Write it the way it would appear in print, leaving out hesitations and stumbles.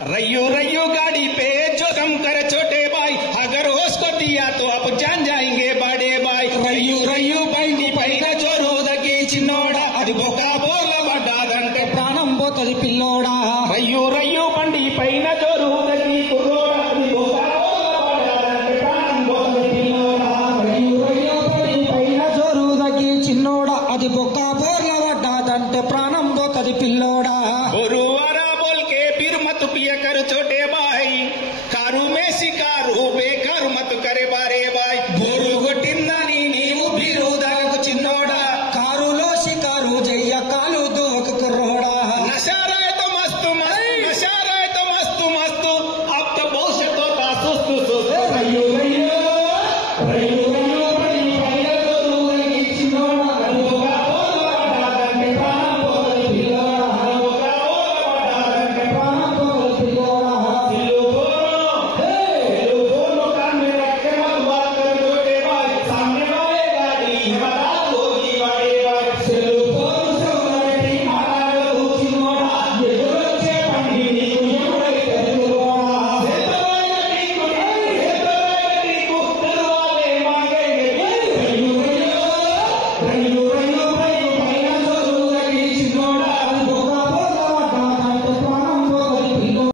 रय्यू रय्यू गाड़ी पे जो कम कर छोटे भाई, अगर उसको दिया तो अब जान जाएंगे बड़े भाई। रय्यू रय्यू బండి పైన జోరుదకి చిన్నోడా, అది బొక్క బోల పడ్డాదంటే ప్రాణం పోతది పిల్లోడా। రయ్యూ రయ్యూ బండి పైన జోరుదకి కుర్రోడా, అది బొక్క బోల పడ్డాదంటే ప్రాణం పోతది పిల్లోడా। రయ్యూ రయ్యూ బండి పైన జోరుదకి చిన్నోడా, అది బొక్క బోల పడ్డాదంటే ప్రాణం పోతది పిల్లోడా। पिया कर छोटे भाई, कारू में शिकारू बेकार मत करे बारे भाई।